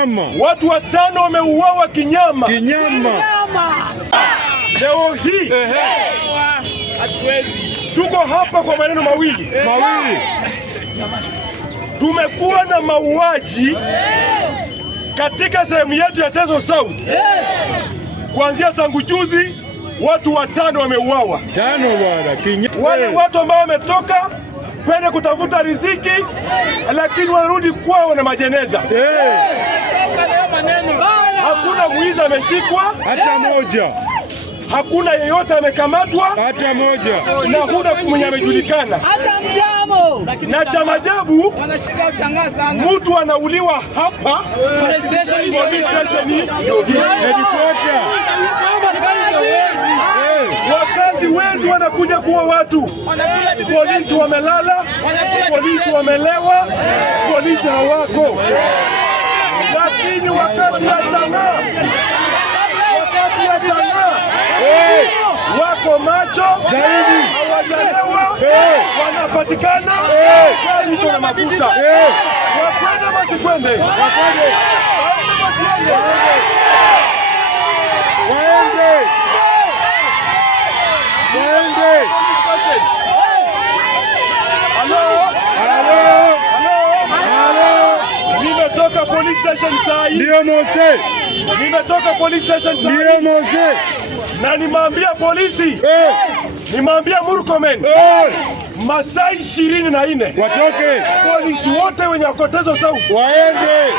Kinyama. Watu 5 wameuawa kinyama. Leo hii tuko hapa kwa maneno mawili. Tumekuwa na mauaji katika sehemu yetu ya Teso South. Kuanzia tangu juzi watu 5 wameuawa. 5 bwana. Wale watu ambao wametoka kwenda kutafuta riziki lakini wanarudi kwao na majeneza. Hakuna mwizi ameshikwa hata moja. Hakuna yeyote amekamatwa hata moja. Na hakuna mwenye amejulikana. Hata mjamo. Na cha maajabu, mtu anauliwa hapa police station headquarter. Wakati wezi wanakuja kuwa watu, polisi wamelala, polisi wamelewa, polisi hawako. Lakini wakati ya chang'aa wako macho zaidi, hawajalewa, wanapatikana gari iko na mafuta. Wakwende wasikwende, waende. Nimetoka police station saa hii. Ndio Mose. Nimetoka police station saa hii. Ndio Mose. Na nimeambia polisi, nimeambia Murkomen, masaa 24 watoke. Polisi wote wenye wako Teso South waende.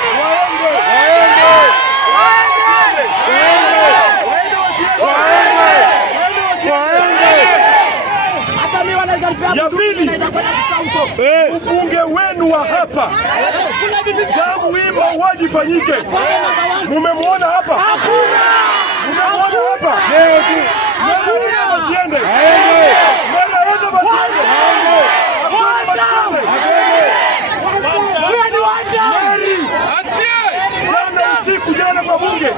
Ya pili, mbunge wenu wa hapa tangu hii mauaji fanyike, mumemwona hapa? Mumemwona hapa? Wasiende. Jana kwa bunge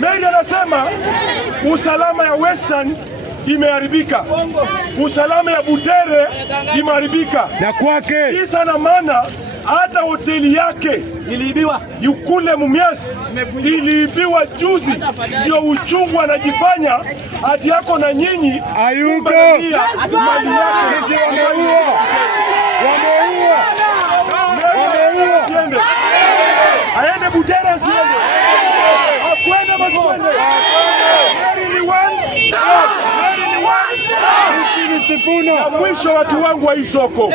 Mary anasema usalama ya Western imeharibika, usalama ya Butere imeharibika. Na kwake hii sana maana hata hoteli yake iliibiwa, yukule Mumias iliibiwa juzi. Ndio uchungu anajifanya ati yako na nyinyi ayuko mali yake. Wameua. Aende Butere asiende. Akwende basi kwende. Na mwisho watu wangu wa hii soko.